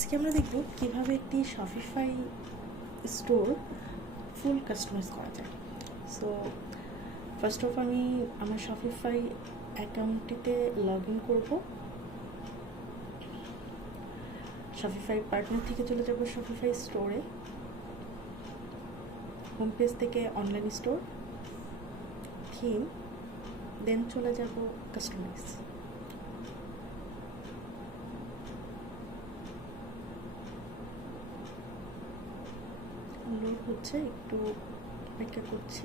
আজকে আমরা দেখব কিভাবে একটি শপিফাই স্টোর ফুল কাস্টমাইজ করা যায়। সো ফার্স্ট অফ আমি আমার শপিফাই অ্যাকাউন্টটিতে লগ ইন করবো। শপিফাই পার্টনার থেকে চলে যাব শপিফাই স্টোরে, হোম পেজ থেকে অনলাইন স্টোর, থিম, দেন চলে যাব কাস্টমাইজ। লোড হচ্ছে, একটু অপেক্ষা করছি।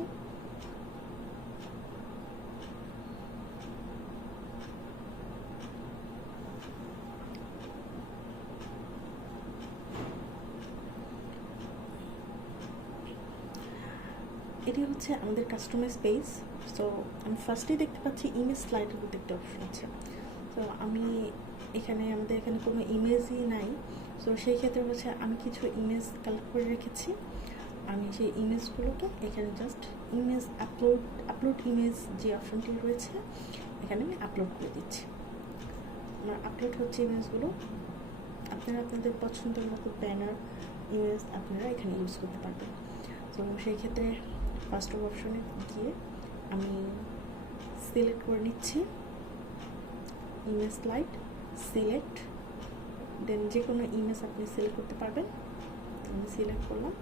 এটি হচ্ছে আমাদের কাস্টমাইজ পেজ। সো আমি ফার্স্টেই দেখতে পাচ্ছি ইমেজ স্লাইডার বলতে একটা অপশন আছে। তো আমি আমাদের এখানে কোনো ইমেজই নাই। সো সেই ক্ষেত্রে হচ্ছে আমি কিছু ইমেজ কালেক্ট করে রেখেছি। আমি সেই ইমেজগুলোকে এখানে জাস্ট ইমেজ আপলোড ইমেজ যে অপশনটি রয়েছে এখানে আমি আপলোড করে দিচ্ছি। আমার আপলোড হচ্ছে ইমেজগুলো। আপনারা আপনাদের পছন্দের মতো ব্যানার ইমেজ আপনারা এখানে ইউজ করতে পারবেন। তো সেই ক্ষেত্রে ফার্স্ট অপশনে গিয়ে আমি সিলেক্ট করে নিচ্ছি ইমেজ স্লাইড, সিলেক্ট, দেন যে কোনো ইমেজ আপনি সিলেক্ট করতে পারবেন। আমি সিলেক্ট করলাম,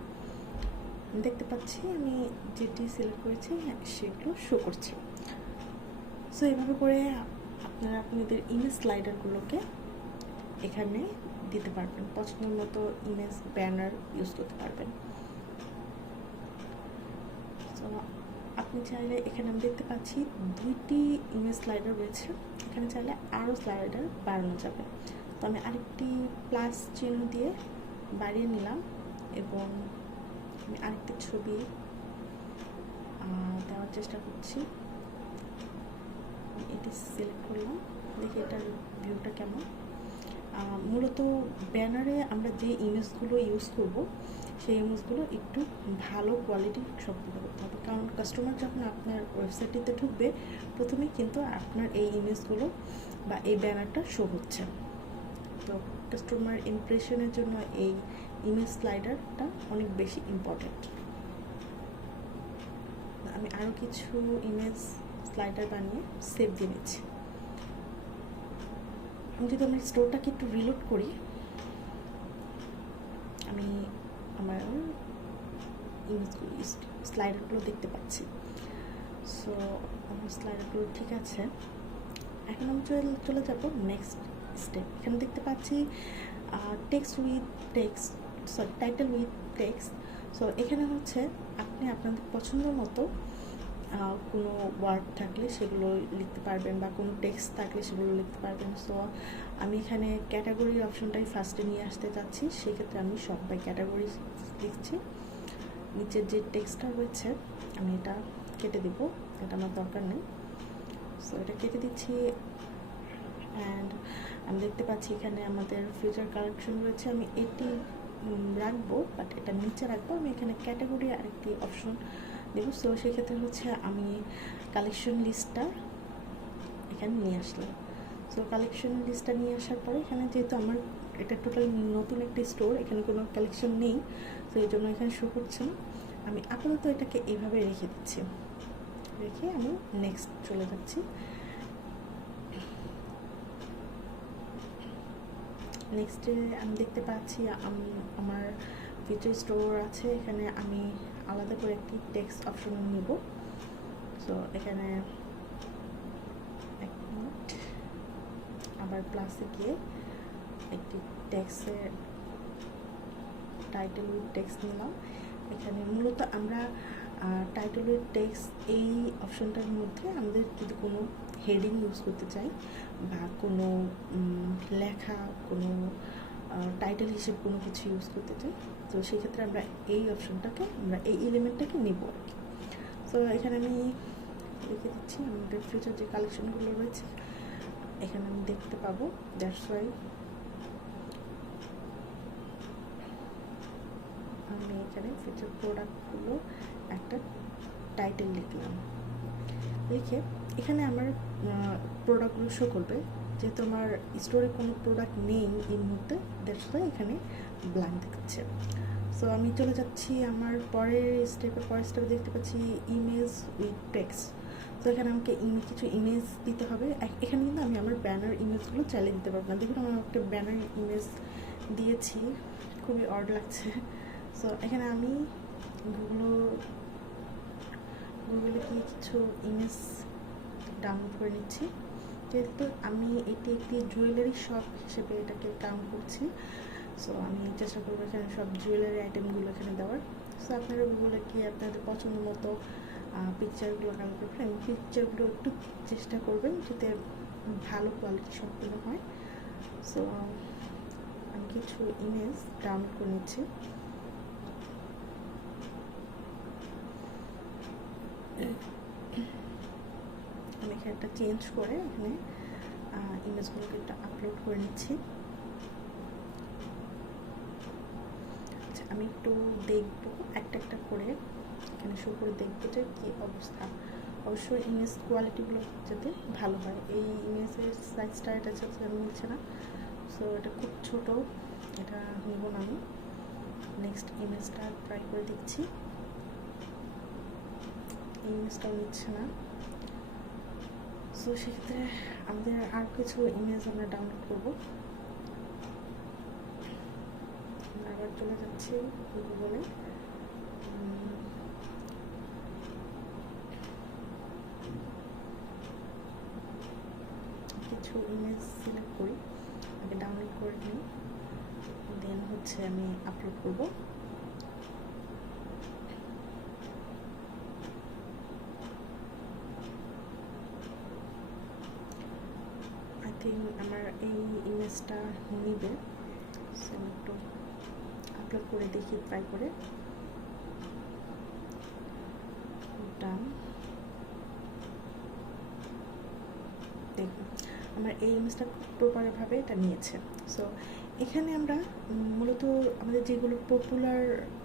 দেখতে পাচ্ছি আমি যেটি সিলেক্ট করেছি সেগুলো শো করছে। সো এভাবে করে আপনারা আপনাদের ইমেজ স্লাইডারগুলোকে এখানে দিতে পারবেন, পছন্দের মতো ইমেজ ব্যানার ইউজ করতে পারবেন। সো আপনি চাইলে এখানে আমি দেখতে পাচ্ছি 2টি ইমেজ স্লাইডার রয়েছে। এখানে চাইলে আরও স্লাইডার বাড়ানো যাবে। তো আমি আরেকটি প্লাস চিহ্ন দিয়ে বাড়িয়ে নিলাম এবং আমি আরেকটি ছবি দেওয়ার চেষ্টা করছি। এটি সিলেক্ট করলাম, দেখি এটার ভিউটা কেমন। মূলত ব্যানারে আমরা যে ইমেজগুলো ইউজ করব সেই ইমেজগুলো একটু ভালো কোয়ালিটির সম্পূর্ণ করতে হবে, কারণ কাস্টমার যখন আপনার ওয়েবসাইটটিতে ঢুকবে প্রথমেই কিন্তু আপনার এই ইমেজগুলো বা এই ব্যানারটা শো হচ্ছে। তো কাস্টমার ইমপ্রেশনের জন্য এই ইমেজ স্লাইডারটা অনেক বেশি ইম্পর্ট্যান্ট। আমি আরও কিছু ইমেজ স্লাইডার বানিয়ে সেভ দিয়ে নিচ্ছি। আমি যদি আমার স্টোরটাকে একটু রিলোড করি, আমি আমার ইমেজগুলো স্লাইডারগুলো দেখতে পাচ্ছি। সো আমার স্লাইডারগুলো ঠিক আছে। এখন আমি চলে যাব নেক্সট স্টেপ। এখানে দেখতে পাচ্ছি text with text, sorry title with text. So এখানে হচ্ছে আপনি আপনাদের পছন্দ মতো কোনো ওয়ার্ড থাকলে সেগুলো লিখতে পারবেন বা কোনো টেক্সট থাকলে সেগুলো লিখতে পারবেন। সো আমি এখানে ক্যাটাগরি অপশনটাই ফার্স্টে নিয়ে আসতে চাচ্ছি। সেক্ষেত্রে আমি সব বাই ক্যাটাগরি লিখছি। নিচের যে টেক্সটটা রয়েছে আমি এটা কেটে দেব, এটা আমার দরকার নেই। সো এটা কেটে দিচ্ছি। অ্যান্ড আমি দেখতে পাচ্ছি এখানে আমাদের ফিউচার কালেকশন রয়েছে। আমি এটি রাখবো, বাট এটা নিচে রাখবো। আমি এখানে ক্যাটাগরি আরেকটি অপশন দেবো। সো সেক্ষেত্রে হচ্ছে আমি কালেকশন লিস্টটা এখানে নিয়ে আসলাম। সো কালেকশন লিস্টটা নিয়ে আসার পরে এখানে যেহেতু আমার এটা টোটাল নতুন একটি স্টোর, এখানে কোনো কালেকশন নেই, তো এই জন্য এখানে শো করছে না। আমি আপাতত এটাকে এইভাবে রেখে দিচ্ছি। রেখে আমি নেক্সট চলে যাচ্ছি। নেক্সটে আমি দেখতে পাচ্ছি আমার ফিচার স্টোর আছে। এখানে আমি আলাদা করে একটি টেক্সট অপশন নিব। সো এখানে এক মিনিট, আবার প্লাসে গিয়ে একটি টেক্সটের টাইটেল উইথ টেক্সট নিলাম। এখানে মূলত আমরা টাইটেল উইথ টেক্সট এই অপশনটার মধ্যে আমাদের যদি কোনো হেডিং ইউজ করতে চাই বা কোনো লেখা, কোনো টাইটেল হিসেবে কোনো কিছু ইউজ করতে চাই, তো সেই ক্ষেত্রে আমরা এই অপশনটাকে এই এলিমেন্টটাকে নেব আর কি। সো এখানে আমি লিখে দিচ্ছি আমাদের ফিউচার যে কালেকশনগুলো রয়েছে এখানে আমি দেখতে পাবো। দ্যাটস ওয়াই আমি এখানে ফিচার প্রোডাক্টগুলো একটা টাইটেল লিখলাম। লিখে এখানে আমার প্রোডাক্টগুলো শো করবে। যেহেতু আমার স্টোরে কোনো প্রোডাক্ট নেই এই মুহূর্তে, দ্যাটস ওয়াই এখানে ব্ল্যাঙ্ক দেখাচ্ছে। সো আমি চলে যাচ্ছি আমার পরের স্টেপে দেখতে পাচ্ছি ইমেজ উইথ টেক্সট। তো এখানে আমাকে কিছু ইমেজ দিতে হবে। এখানে কিন্তু আমি আমার ব্যানার ইমেজগুলো চাইলে দিতে পারবো না। দেখুন আমার একটা ব্যানার ইমেজ দিয়েছি, খুবই অড লাগছে। সো এখানে আমি গুগলে গিয়ে কিছু ইমেজ ডাউনলোড করে নিচ্ছি। যেহেতু আমি এটি একটি জুয়েলারি শপ হিসেবে এটাকে কাউন্ট করছি, সো আমি চেষ্টা করবো এখানে সব জুয়েলারি আইটেমগুলো এখানে দেওয়ার। সো আপনারা গুগলে গিয়ে আপনাদের পছন্দ মতো পিকচারগুলো কালেক্ট করবেন এবং পিকচারগুলো একটু চেষ্টা করবেন যাতে ভালো কোয়ালিটি সম্পূর্ণ হয়। সো আমি কিছু ইমেজ ডাউনলোড করে নিচ্ছি। আমি এখানে একটা চেঞ্জ করে এখানে ইমেজগুলোকে একটা আপলোড করে নিচ্ছি। আচ্ছা, আমি একটু দেখবো একটা একটা করে এখানে শো করে দেখবো যে কী অবস্থা। অবশ্যই ইমেজ কোয়ালিটিগুলো যাতে ভালো হয়। এই ইমেজের সাইজটা এটা মিলছে না, সো এটা খুব ছোট, এটা নিব না আমি। নেক্সট ইমেজটা ট্রাই করে দেখছি, ইমেজটাও নিচ্ছে না। সো সেক্ষেত্রে আমাদের আর কিছু ইমেজ আমরা ডাউনলোড করবো। আবার চলে যাচ্ছি গুগলে, কিছু ইমেজ সিলেক্ট করি, আগে ডাউনলোড করে নিই, দেন হচ্ছে আমি আপলোড করব। আই থিঙ্ক আমার এই ইমেজটা নিবে, সো একটু আপলোড করে দেখি, ট্রাই করে। ডান। দেখুন আমার এই ইমেজটা খুব প্রপারভাবে এটা নিয়েছে। সো এখানে আমরা মূলত আমাদের যেগুলো পপুলার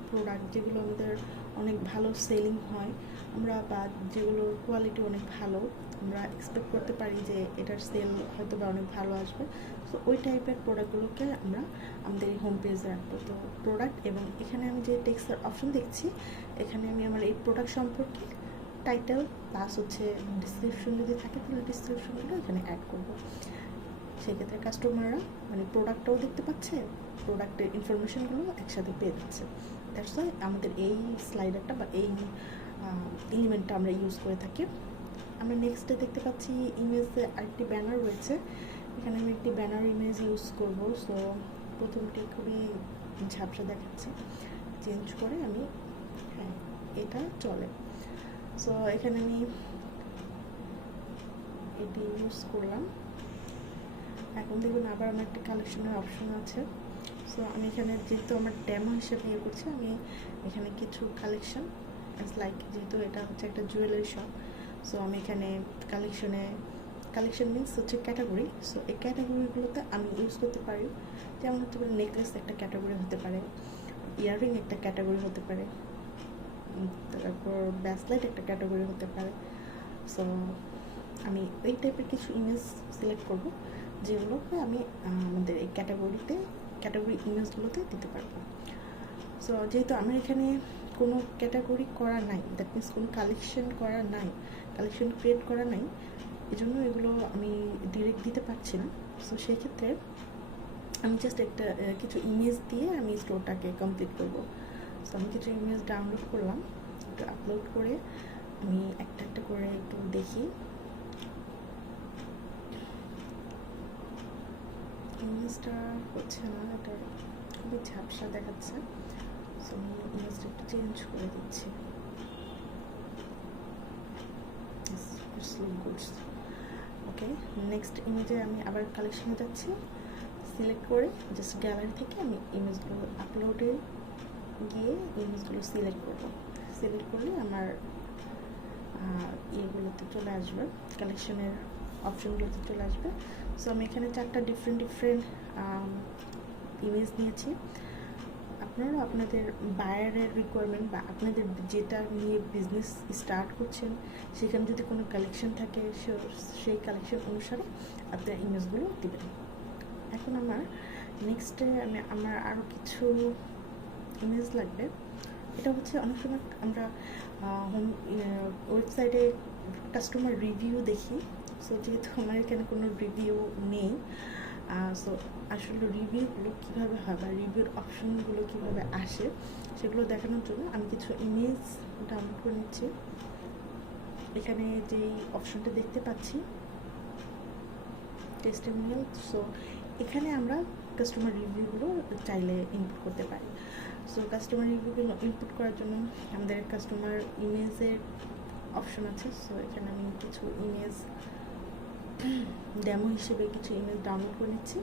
প্রোডাক্ট, যেগুলো আমাদের অনেক ভালো সেলিং হয়, আমরা বা যেগুলোর কোয়ালিটি অনেক ভালো, আমরা এক্সপেক্ট করতে পারি যে এটার সেল হয়তো বা অনেক ভালো আসবে। সো ওই টাইপের প্রোডাক্টগুলোকে আমরা আমাদের এই হোম পেজে রাখবো। তো প্রোডাক্ট, এবং এখানে আমি যে টেক্সটের অপশন দেখছি, এখানে আমি আমার এই প্রোডাক্ট সম্পর্কে টাইটেল প্লাস হচ্ছে ডিসক্রিপশন যদি থাকে তাহলে ডিসক্রিপশনগুলো এখানে অ্যাড করবো। সেক্ষেত্রে কাস্টমাররা মানে প্রোডাক্টটাও দেখতে পাচ্ছে, প্রোডাক্টের ইনফরমেশনগুলো একসাথে পেয়ে যাচ্ছে। দ্যাটস ওয়াই আমাদের এই স্লাইডারটা বা এই এলিমেন্টটা আমরা ইউজ করে থাকি। আমরা নেক্সটে দেখতে পাচ্ছি ইমেজে আরেকটি ব্যানার রয়েছে, এখানে আমি একটি ব্যানার ইমেজ ইউজ করব। সো প্রথমটি খুবই ঝাপসা দেখাচ্ছে, চেঞ্জ করে আমি, হ্যাঁ এটা চলে। সো এখানে আমি এটি ইউজ করলাম। এখন দেখুন আবার আমার একটা কালেকশনের অপশন আছে। সো আমি এখানে যেহেতু আমার ডেমো হিসেবে ইয়ে করছি, আমি এখানে কিছু কালেকশন লাইক, যেহেতু এটা হচ্ছে একটা জুয়েলারি শপ, সো আমি এখানে কালেকশন মিনস হচ্ছে ক্যাটাগরি। সো এই ক্যাটাগরিগুলোতে আমি ইউজ করতে পারি, যেমন হতে পারে নেকলেস একটা ক্যাটাগরি হতে পারে, ইয়াররিং একটা ক্যাটাগরি হতে পারে, তারপর ব্যাসলাইট একটা ক্যাটাগরি হতে পারে। সো আমি এই টাইপের কিছু ইমেজ সিলেক্ট করব, যেগুলোকে আমি আমাদের এই ক্যাটাগরি ইমেজগুলোতে দিতে পারবো। সো যেহেতু আমার এখানে কোনো ক্যাটাগরি করা নাই, দ্যাট মিনস কোনো কালেকশন ক্রিয়েট করা নাই, এই জন্য এগুলো আমি ডিরেক্ট দিতে পারছি না। সো সেই ক্ষেত্রে আমি জাস্ট একটা কিছু ইমেজ দিয়ে আমি স্টোরটাকে কমপ্লিট করব। সো আমি কিছু ইমেজ ডাউনলোড করলাম, একটু আপলোড করে আমি একটা একটা করে একটু দেখি। ইমেজটা হচ্ছে না, এটা খুবই ঝাপসা দেখাচ্ছে। সো আমি ইমেজটা একটু চেঞ্জ করে দিচ্ছি। ওকে, নেক্সট ইমেজে আমি আবার কালেকশনে যাচ্ছি, সিলেক্ট করে জাস্ট গ্যালারি থেকে আমি ইমেজগুলো আপলোডে গিয়ে ইমেজগুলো সিলেক্ট করলে আমার ইয়েগুলোতে চলে আসবে, কালেকশনের অপশনগুলোতে চলে আসবে। সো আমি এখানে 4টা ডিফারেন্ট ইমেজ নিয়েছি, আপনারা আপনাদের বায়ারের রিকোয়ারমেন্ট বা আপনাদের যেটা নিয়ে বিজনেস স্টার্ট করছেন সেখানে যদি কোনো কালেকশন থাকে সেই কালেকশন অনুসারে আপনার ইমেজগুলো দেবেন। এখন আমার নেক্সটে আমার আরও কিছু ইমেজ লাগবে। এটা হচ্ছে অনেক সময় আমরা ওয়েবসাইটে কাস্টমার রিভিউ দেখি। সো যেহেতু আমার এখানে কোনো রিভিউ নেই, সো আসলে রিভিউগুলো কীভাবে হয় বা রিভিউর অপশনগুলো কীভাবে আসে সেগুলো দেখানোর জন্য আমি কিছু ইমেজ ডাউনলোড করে নিচ্ছি। এখানে যেই অপশনটা দেখতে পাচ্ছি টেস্টিমোনিয়াল, সো এখানে আমরা কাস্টমার রিভিউগুলো চাইলে ইনপুট করতে পারি। সো কাস্টমার রিভিউগুলো ইনপুট করার জন্য আমাদের কাস্টমার ইমেজের অপশন আছে। সো এখানে আমি কিছু ইমেজ ডেমো হিসেবে কিছু ইমেজ ডাউনলোড করে নিচ্ছি।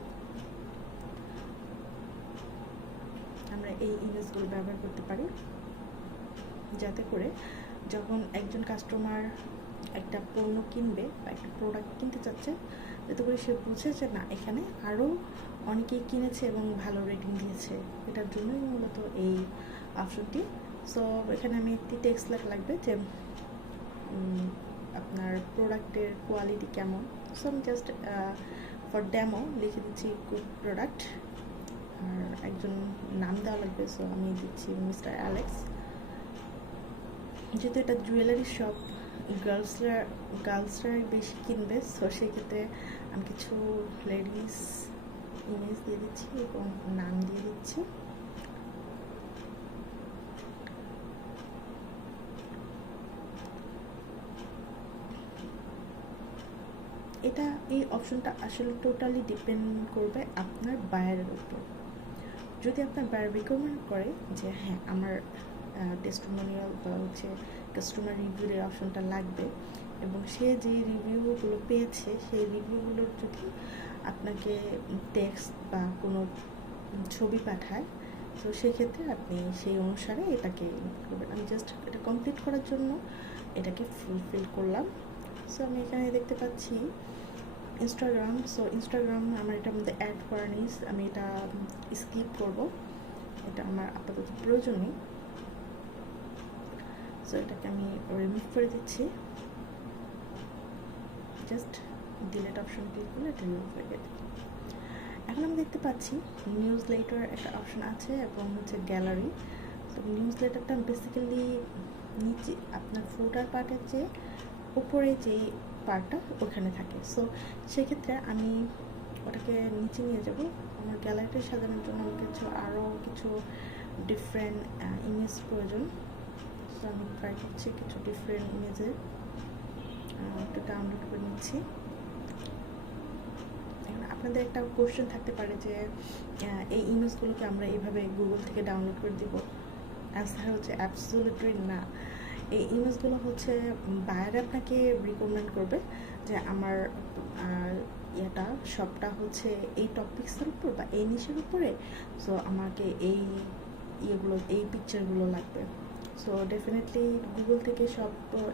আমরা এই ইমেজগুলো ব্যবহার করতে পারি যাতে করে যখন একজন কাস্টমার একটা পণ্য কিনবে বা একটা প্রোডাক্ট কিনতে চাচ্ছে, যাতে করে সে বুঝে যে না এখানে আরও অনেকেই কিনেছে এবং ভালো রেটিং দিয়েছে। এটার জন্যই মূলত এই অপশনটি। সো এখানে আমি একটি টেক্সট লেখা লাগবে যে আপনার প্রোডাক্টের কোয়ালিটি কেমন। সো আমি জাস্ট ফর ডেমো লিখে দিচ্ছি গুড প্রোডাক্ট, আর একজন নাম দেওয়া লাগবে। সো আমি দিচ্ছি মিস্টার অ্যালেক্স। যেহেতু এটা জুয়েলারি শপ, গার্লসরা বেশি কিনবে, সো সেক্ষেত্রে আমি কিছু লেডিস ইমেজ দিয়ে দিচ্ছি এবং নাম দিয়ে দিচ্ছি। এই অপশনটা আসলে টোটালি ডিপেন্ড করবে আপনার বায়ারের উপর। যদি আপনার বায়ার রিকমেন্ড করে যে হ্যাঁ আমার টেস্টিমোনিয়াল বা হচ্ছে কাস্টমার রিভিউর অপশনটা লাগবে এবং সে যে রিভিউগুলো পেয়েছে সেই রিভিউগুলোর যদি আপনাকে টেক্সট বা কোনো ছবি পাঠায়, তো সেক্ষেত্রে আপনি সেই অনুসারে এটাকে করবেন। আমি জাস্ট এটা কমপ্লিট করার জন্য এটাকে ফুলফিল করলাম। সো আমি এখানে দেখতে পাচ্ছি ইনস্টাগ্রাম। সো ইনস্টাগ্রাম আমার এটার মধ্যে অ্যাড করা নেই, আমি এটা স্কিপ করব, এটা আমার আপাতত প্রয়োজন নেই। সো এটাকে আমি রিমুভ করে দিচ্ছি, জাস্ট ডিলিট অপশন ক্লিক করলে এটা রিমুভ হয়ে গেছে। এখন আমি দেখতে পাচ্ছি নিউজ লেটার একটা অপশন আছে এবং হচ্ছে গ্যালারি। তো নিউজ লেটারটা বেসিক্যালি নিচে আপনার ফুটার পার্টের যে উপরে যেই পার্টটা ওখানে থাকে। সো সেক্ষেত্রে আমি ওটাকে নিচে নিয়ে যাব। আমার গ্যালারিটা সাজানোর জন্য আমার আরও কিছু ডিফারেন্ট ইমেজ প্রয়োজন। সো আমি ট্রাই করছি কিছু ডিফারেন্ট ইমেজের একটু ডাউনলোড করে নিচ্ছি। আপনাদের একটা কোশ্চেন থাকতে পারে যে এই ইমেজগুলোকে আমরা এইভাবে গুগল থেকে ডাউনলোড করে দিব। অ্যান্সার হচ্ছে অ্যাবসলিউটলি না। এই ইমেজগুলো হচ্ছে বায়ার আপনাকে রিকমেন্ড করবে যে আমার সবটা হচ্ছে এই টপিক্সের উপর বা এই নিশের উপরে, সো আমাকে এই এই পিকচারগুলো লাগবে। সো ডেফিনেটলি গুগল থেকে সব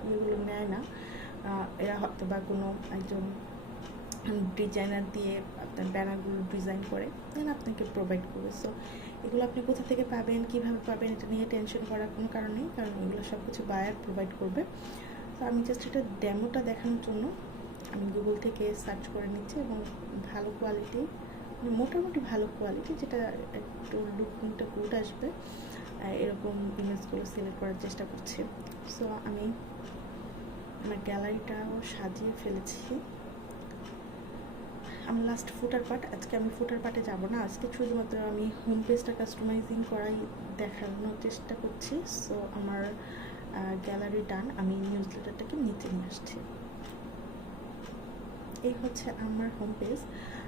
ইয়েগুলো নেয় না, এরা হয়তো বা কোনো একজন ডিজাইনার দিয়ে আপনার ব্যানারগুলো ডিজাইন করে দেন আপনাকে প্রোভাইড করবে। সো এগুলো আপনি কোথা থেকে পাবেন, কীভাবে পাবেন, এটা নিয়ে টেনশন করার কোনো কারণ নেই, কারণ এগুলো সব কিছু বায়ার প্রোভাইড করবে। তো আমি জাস্ট এটা ডেমোটা দেখানোর জন্য আমি গুগল থেকে সার্চ করে নিচ্ছি এবং ভালো কোয়ালিটি, মোটামুটি ভালো কোয়ালিটি, যেটা একটু লুকিংটা গুড আসবে এরকম ইমেজগুলো সিলেক্ট করার চেষ্টা করছি। সো আমি আমার গ্যালারিটাও সাজিয়ে ফেলেছি। আমার লাস্ট ফুটার পার্ট, আজকে আমি ফুটার পার্টে যাব না, আজকে শুধুমাত্র আমি হোম পেজটা কাস্টমাইজিং করাই দেখানোর চেষ্টা করছি। সো আমার গ্যালারি ডান, আমি নিউজ লেটারটাকে নিচে নিয়ে আসছি। এই হচ্ছে আমার হোম পেজ।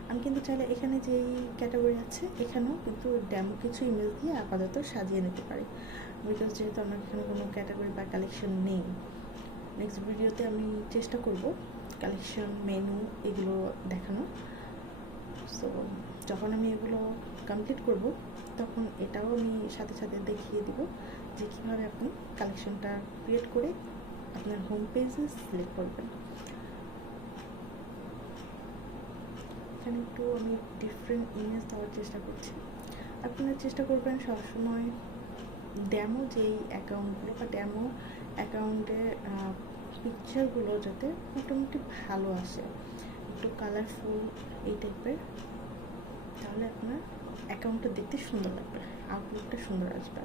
আমি কিন্তু চাইলে এখানে যেই ক্যাটাগরি আছে এখানেও কিন্তু ডেমো কিছু ইমেজ দিয়ে আপাতত সাজিয়ে নিতে পারি, বিকজ যেহেতু আমার এখানে কোনো ক্যাটাগরি বা কালেকশন নেই। নেক্সট ভিডিওতে আমি চেষ্টা করব কালেকশন, মেনু এগুলো দেখানো। সো যখন আমি এগুলো কমপ্লিট করব তখন এটাও আমি সাথে সাথে দেখিয়ে দিব যে কীভাবে আপনি কালেকশনটা ক্রিয়েট করে আপনার হোম পেজে সিলেক্ট করবেন। এখানে একটু আমি ডিফারেন্ট ইমেজ দেওয়ার চেষ্টা করছি। আপনারা চেষ্টা করবেন সবসময় ডেমো যেই অ্যাকাউন্টগুলো বা ডেমো অ্যাকাউন্টে পিকচারগুলো যাতে মোটামুটি ভালো আসে, একটু কালারফুল এই টাইপের, তাহলে আপনার অ্যাকাউন্টটা দেখতে সুন্দর লাগবে, আউটলুকটা সুন্দর আসবে।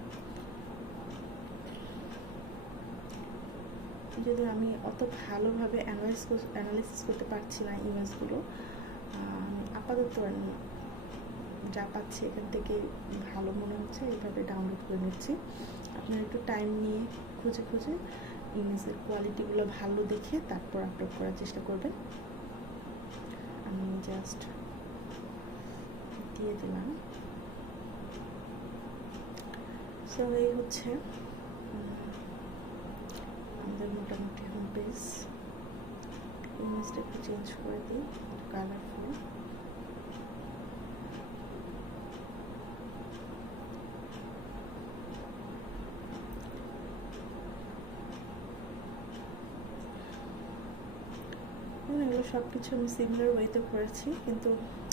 যদি আমি অত ভালোভাবে অ্যানালাইসিস করতে পারছি না ইমেজগুলো, আপাতত যা পাচ্ছি এখান থেকে ভালো মনে হচ্ছে এইভাবে ডাউনলোড করে নিচ্ছি। আপনারা একটু টাইম নিয়ে খুঁজে খুঁজে ইমেজের কোয়ালিটিগুলো ভালো দেখে তারপর আপলোড করার চেষ্টা করবেন। আমি জাস্ট দিয়ে দিলাম। সো এই হচ্ছে আমাদের মোটামুটি হোম পেজ। ইমেজটা একটু চেঞ্জ করে দিই, কালারফুল। এগুলো সব কিছু আমি সিমিলার ওয়েতে করেছি, কিন্তু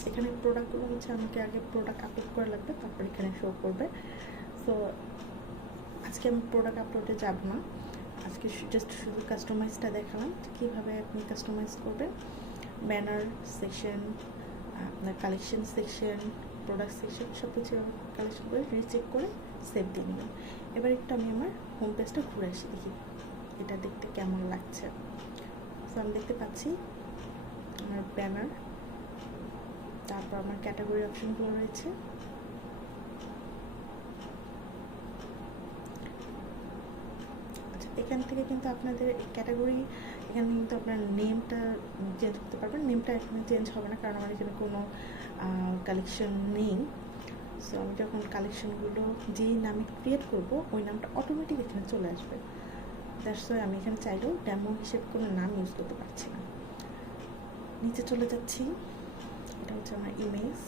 এখানে প্রোডাক্টগুলো হচ্ছে আমাকে আগে প্রোডাক্ট আপলোড করা লাগবে, তারপর এখানে শো করবে। সো আজকে আমি প্রোডাক্ট আপলোডে যাব না, আজকে জাস্ট শুধু কাস্টমাইজটা দেখালাম কীভাবে আপনি কাস্টমাইজ করবেন। ব্যানার সেকশন, আপনার কালেকশন সেকশন, প্রোডাক্ট সেকশন সব কিছু কালেকশন করে রিচেক করে সেভ দিয়ে নেবেন। এবার একটু আমি আমার হোম পেজটা ঘুরে আসি, দেখি এটা দেখতে কেমন লাগছে। সো আমি দেখতে পাচ্ছি আমার ব্যানার, তারপর আমার ক্যাটাগরি অপশনগুলো রয়েছে। আচ্ছা, এখান থেকে কিন্তু আপনাদের ক্যাটাগরি, এখানে কিন্তু আপনার নেমটা চেঞ্জ করতে পারবেন। নেমটা এখানে চেঞ্জ হবে না, কারণ আমার এখানে কোনো কালেকশন নেই। সো আমি যখন কালেকশনগুলো যেই নামে ক্রিয়েট করব ওই নামটা অটোমেটিক এখানে চলে আসবে। দ্যাটস ওয়াই আমি এখানে চাইলেও ডেমো হিসেবে কোনো নাম ইউজ করতে পারছি না। নিচে চলে যাচ্ছি, এটা হচ্ছে আমার ইমেজ,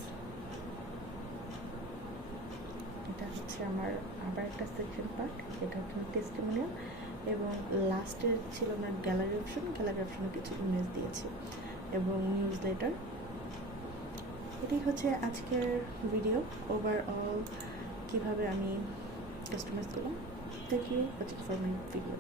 এটা হচ্ছে আমার আবার একটা সেকশন পার্ট, এটা হচ্ছে আমার টেস্টিমোনিয়াল, এবং লাস্টের ছিল আমার গ্যালারি অপশন। গ্যালারি অপশনে কিছু ইমেজ দিয়েছি এবং নিউজ লেটার। এটাই হচ্ছে আজকের ভিডিও ওভারঅল, কীভাবে আমি কাস্টমাইজ করলাম। Thank you watching for my video.